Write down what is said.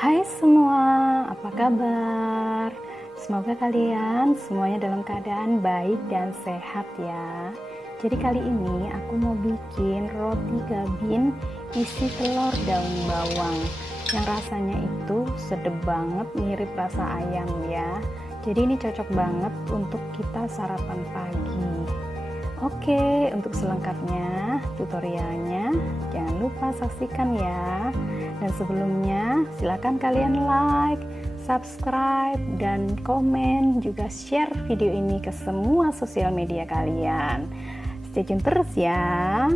Hai semua, apa kabar? Semoga kalian semuanya dalam keadaan baik dan sehat ya. Jadi kali ini aku mau bikin roti gabin isi telur daun bawang yang rasanya itu sedep banget, mirip rasa ayam ya. Jadi ini cocok banget untuk kita sarapan pagi. Oke, untuk selengkapnya, tutorialnya jangan lupa saksikan ya. Dan sebelumnya, silakan kalian like, subscribe, dan komen, juga share video ini ke semua sosial media kalian. Stay tune terus ya.